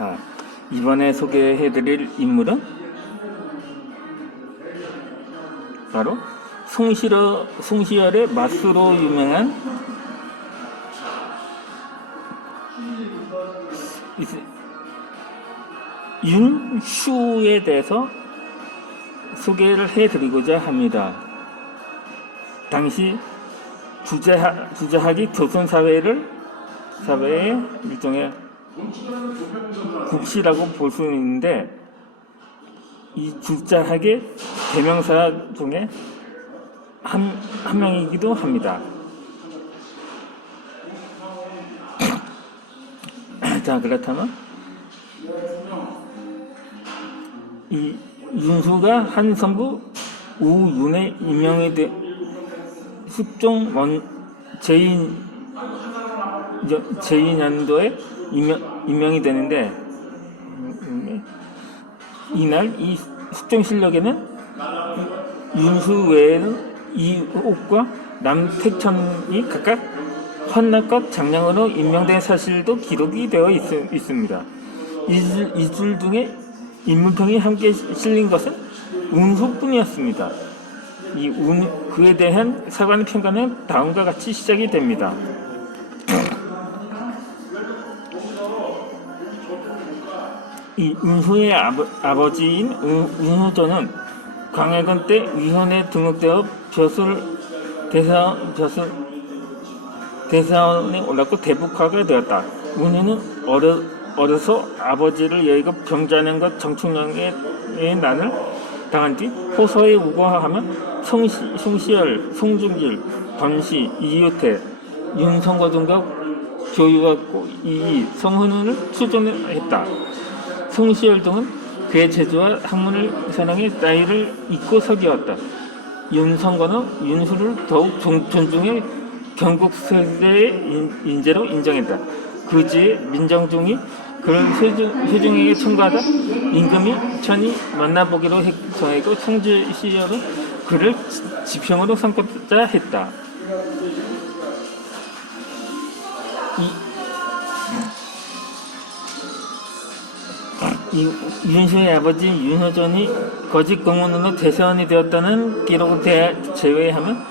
자, 이번에 소개해드릴 인물은 바로 송시열의 마수로 유명한 윤슈에 대해서 소개를 해드리고자 합니다. 당시 주자학이 조선사회의 일종의 국시라고 볼 수 있는데, 이 주자학의 대명사 중에 한 명이기도 합니다. 자, 그렇다면 이 윤수가 한성부 우윤에 임명이 돼 숙종 제2년도에 임명이 되는데, 이날 이 숙종실록에는 윤수 외에는 이옥과 남택천이 각각 헌납과 장량으로 임명된 사실도 기록이 되어 있습니다. 이 줄 중에 인문평이 함께 실린 것은 운수뿐이었습니다. 그에 대한 사관의 평가는 다음과 같이 시작이 됩니다. 이 운수의 아버지인 운호전은 광해군 때 위헌에 등록되어 대사원에 올랐고 대북화가 되었다. 운호는 어려서 아버지를 여의고 병자년과 정충령의 난을 당한 뒤 호서에 우거하면 송시열, 송중길, 권시, 이유태, 윤성과 등과 교육하고 성헌을 추종했다. 송시열 등은 그의 재주와 학문을 선행해 나이를 잊고 서기었다. 윤성과는 윤수를 더욱 존중해 경국세대의 인재로 인정했다. 그즈의 민정중이 그를 세종에게 청구하다 임금이 천히 만나보기로 정하고 송시열은 그를 지평으로 삼고자 했다. 이 윤수의 아버지 윤호전이 거짓 공문으로 대사원이 되었다는 기록을 제외하면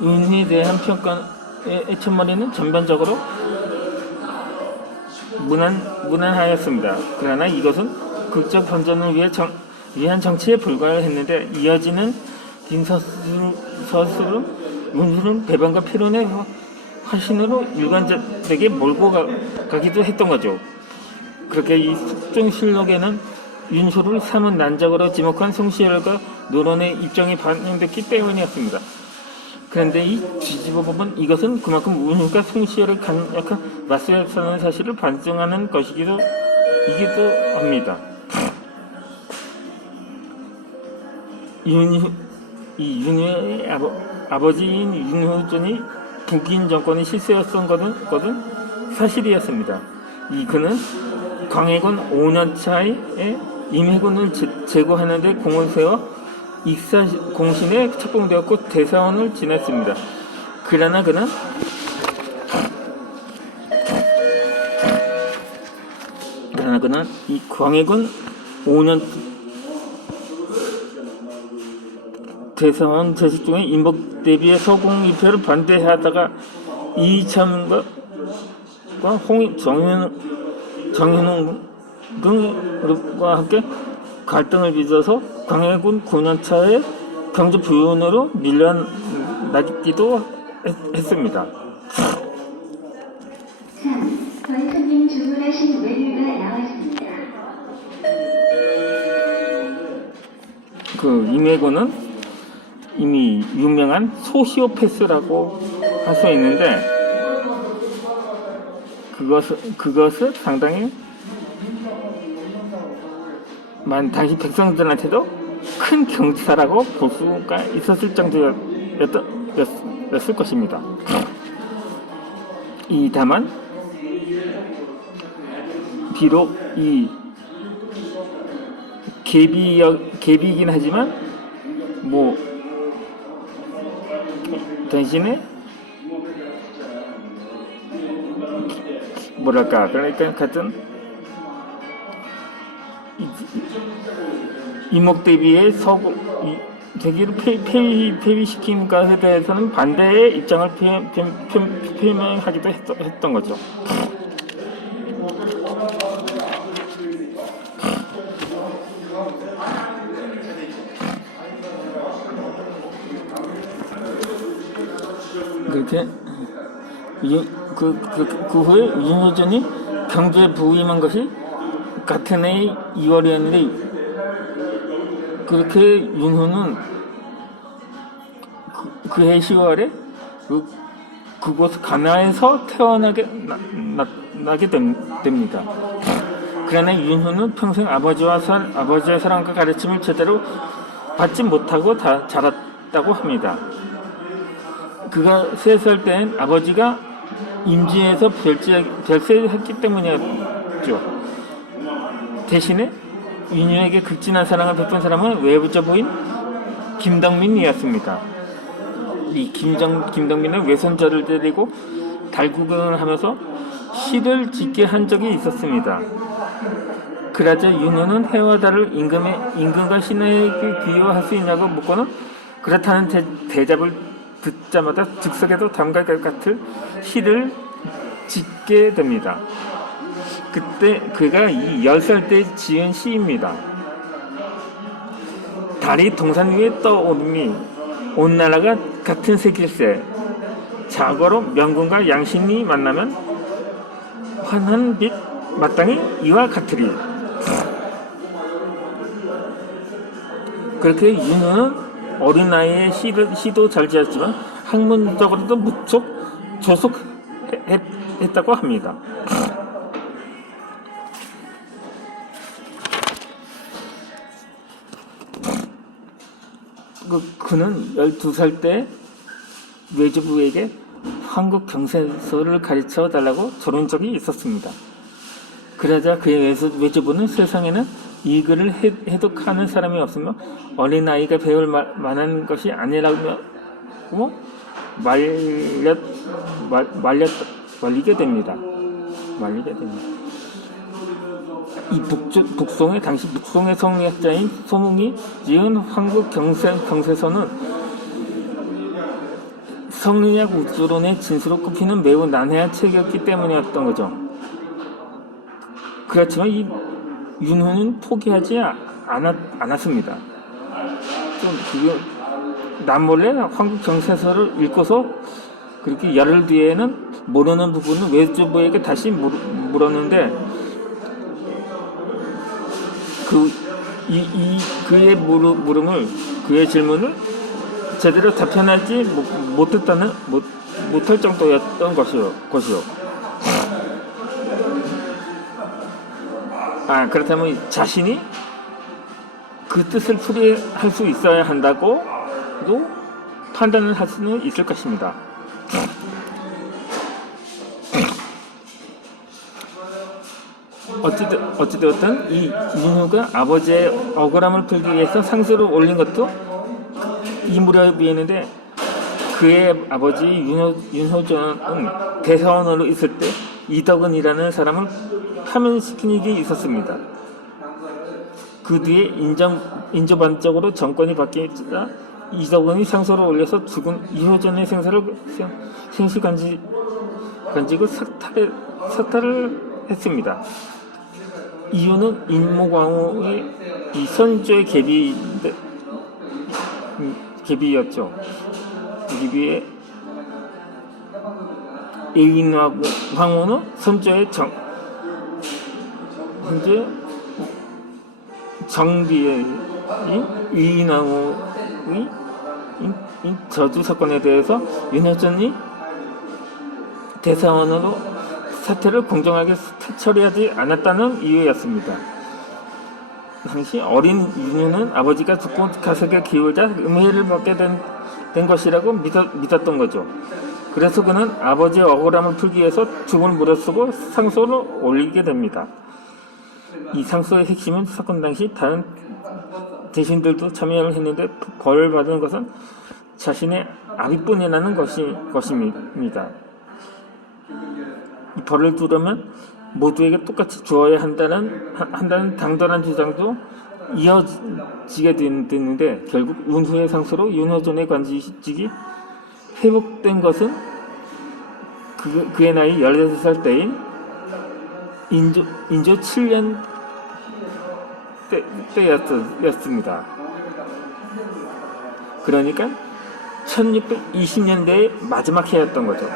윤수에 대한 평가의 첫머리는 전반적으로 무난하였습니다. 그러나 이것은 극적 반전을 위한 정치에 불과했는데, 이어지는 빈서술은 윤수는 배반과 필연의 화신으로 일관되게 몰고 가기도 했던 거죠. 그렇게 이 숙종실록에는 윤수를 삼은 난적으로 지목한 송시열과 노론의 입장이 반영됐기 때문이었습니다. 그런데 이 뒤집어보면 이것은 그만큼 윤수가 송시열을 강력한 맞서였다는 사실을 반증하는 것이기도 합니다. 윤후의 아버지인 윤후전이 북인 정권의 실세였던 것은 사실이었습니다. 그는 광해군 5년차에 임해군을 제거하는 데 공을 세워 익사공신에 책봉되었고 대사원을 지냈습니다. 그러나 그는 이 광해군 5년 대사원 재직 중에 인복 대비의 서공 입회를 반대하다가 이참과 정현웅과 함께 갈등을 빚어서 광해군 9년차에 경제 부윤으로 밀려나기도 했습니다. 저희 손님 주문하신 메뉴가 나왔습니다. 임해군은 이미 유명한 소시오패스라고 할 수 있는데, 그것을 상당히 당시 백성들한테도 큰 경사라고 볼 수가 있었을 정도였을 것입니다. 다만 비록 이 계비이긴 하지만 당신의 그러니까 같은 이목대비의 대기를 폐위시킨 것에 대해서는 반대의 입장을 표명하기도 했던 거죠. 그렇게 그 후에 윤효전이 경주에 부임한 것이 같은 해 2월이었는데, 그렇게 윤효는 그해 10월에 그곳 가나에서 태어나게 됩니다. 그러나 윤효는 평생 아버지의 사랑과 가르침을 제대로 받지 못하고 자랐다고 합니다. 그가 3살 때엔 아버지가 임진에서 별세했기 때문이었죠. 대신에 윤효에게 극진한 사랑을 베푼 사람은 외부자 부인 김덕민이었습니다. 이 김덕민은 외손자를 데리고 달구경을 하면서 시를 짓게 한 적이 있었습니다. 그러자 윤효는 해와 달을 임금과 신하에게 비유할 수 있냐고 묻고는 그렇다는 대답을 듣자마자 즉석에도 담갈 같을 시를 짓게 됩니다. 그때 그가 10살 때 지은 시입니다. 달이 동산 위에 떠오르니 온 나라가 같은 색일세. 자고로 명군과 양신이 만나면 환한 빛 마땅히 이와 같으리. 그렇게 윤효는 어린 나이에 시도 잘 지었지만 학문적으로도 무척 조숙했다고 합니다. 그는 12살 때 외조부에게 한국 경세서를 가르쳐 달라고 조른 적이 있었습니다. 그러자 그의 외조부는 세상에는 이 글을 해독하는 사람이 없으며 어린아이가 배울 만한 것이 아니라고 말리게 됩니다. 이 당시 북송의 성리학자인 소뭉이 지은 한국 경세서는 성리학 우주론의 진수로 꼽히는 매우 난해한 책이었기 때문이었던 거죠. 그렇지만 이 윤효는 포기하지 않았습니다. 남몰래 한국 경세서를 읽고서 그렇게 열흘 뒤에는 모르는 부분을 외조부에게 다시 물었는데, 그의 질문을 제대로 답변하지 못할 정도였던 것이요. 그렇다면 자신이 그 뜻을 풀이할 수 있어야 한다고도 판단을 할 수는 있을 것입니다. 어찌되었든 이 윤효가 아버지의 억울함을 풀기 위해서 상소를 올린 것도 이 무렵이었는데, 그의 아버지 윤효전은 대사원으로 있을 때 이덕은이라는 사람을 파면시킨 일이 있었습니다. 그 뒤에 인조반적으로 정권이 바뀌자 이덕은이 상소를 올려서 죽은 이효전의 생시간직을 삭탈을 했습니다. 이유는 인모광우의 이 선조의 계비였죠. 계비의 예인황후는 선조의 정비의 예인황후의 저주 사건에 대해서 윤효전이 대사원으로 사태를 공정하게 처리하지 않았다는 이유였습니다. 당시 어린 윤효는 아버지가 죽고 가석에 기울자 음해를 먹게 된 것이라고 믿었던 거죠. 그래서 그는 아버지의 억울함을 풀기 위해서 죽음을 무릅쓰고 상소를 올리게 됩니다. 이 상소의 핵심은 사건 당시 다른 대신들도 참여를 했는데 벌을 받은 것은 자신의 아비뿐이라는 것입니다. 이 벌을 두려면 모두에게 똑같이 주어야 한다는 당돌한 주장도 이어지게 됐는데 결국 운후의 상소로 윤호전의 관직이 회복된 것은 그의 나이 16살 때인 인조 7년 때였습니다. 그러니까 1620년대의 마지막 해였던 거죠.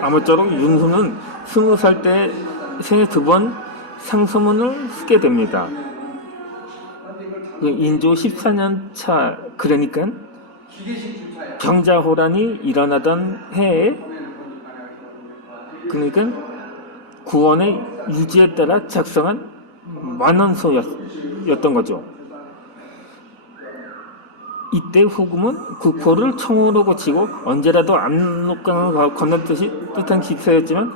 아무쪼록 윤후는 20살 때 생애 2번 상소문을 쓰게 됩니다. 인조 14년 차, 그러니까 병자호란이 일어나던 해에, 그러니까 구원의 유지에 따라 작성한 만원소였던 거죠. 이때 후금은 국호를 청으로 고치고 언제라도 압록강을 건널 듯한 기세였지만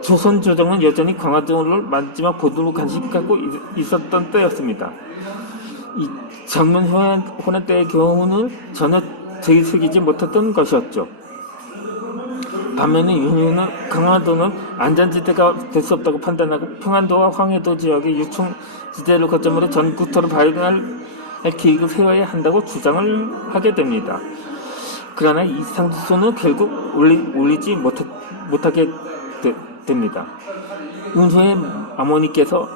조선 조정은 여전히 광화도를 마지막 보도로 간직하고 있었던 때였습니다. 이 전문 호란 때의 경우는 전혀 되새기지 못했던 것이었죠. 반면에 윤후는 강화도는 안전지대가 될 수 없다고 판단하고 평안도와 황해도 지역의 유충지대를 거점으로 전 국토를 발견할 계획을 세워야 한다고 주장을 하게 됩니다. 그러나 이 상소는 결국 올리지 못하게 됩니다. 윤후의 어머니께서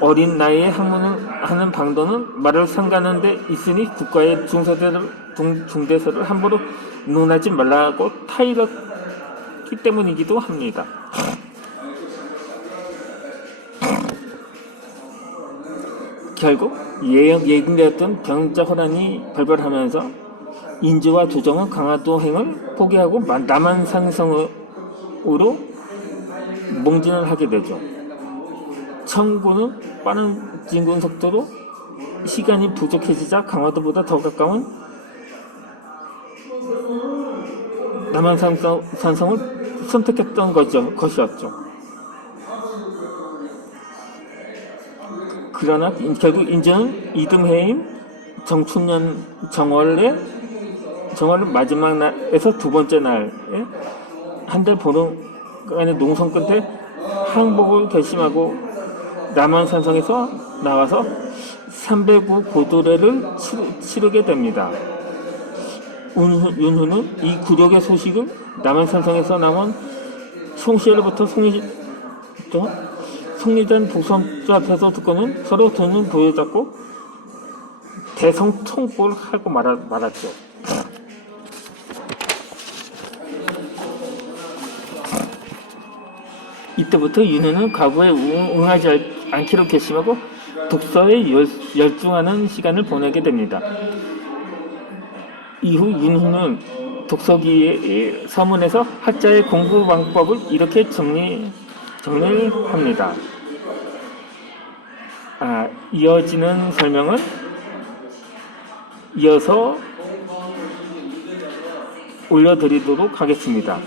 어린 나이에 학문을 하는 방도는 말을 삼가는 데 있으니 국가의 중대서를 함부로 논하지 말라고 타일렀기 때문이기도 합니다. 결국 예정되었던 병자호란이 발발하면서 인조와 조정은 강화도행을 포기하고 남한산성으로 몽진을 하게 되죠. 청군은 빠른 진군 속도로 시간이 부족해지자 강화도보다 더 가까운 남한산성을 선택했던 것이었죠. 그러나 결국 인조는 이듬해인 정춘년 정월의 마지막 날에서 두 번째 날에 한 달 보름간의 농성 끝에 항복을 결심하고 남한산성에서 나와서 309 고도례를 치르게 됩니다. 윤후는 이 굴욕의 소식을 남한산성에서 나온 송시열로부터 속리된 복선주 앞에서 듣고는 서로 두 눈 보여잡고 대성통곡을 하고 말았죠. 이때부터 윤후는 과거에 응하지 않기로 결심하고 독서에 열중하는 시간을 보내게 됩니다. 이후 윤후는 독서기의 서문에서 학자의 공부 방법을 이렇게 정리를 합니다. 이어지는 설명은 이어서 올려드리도록 하겠습니다.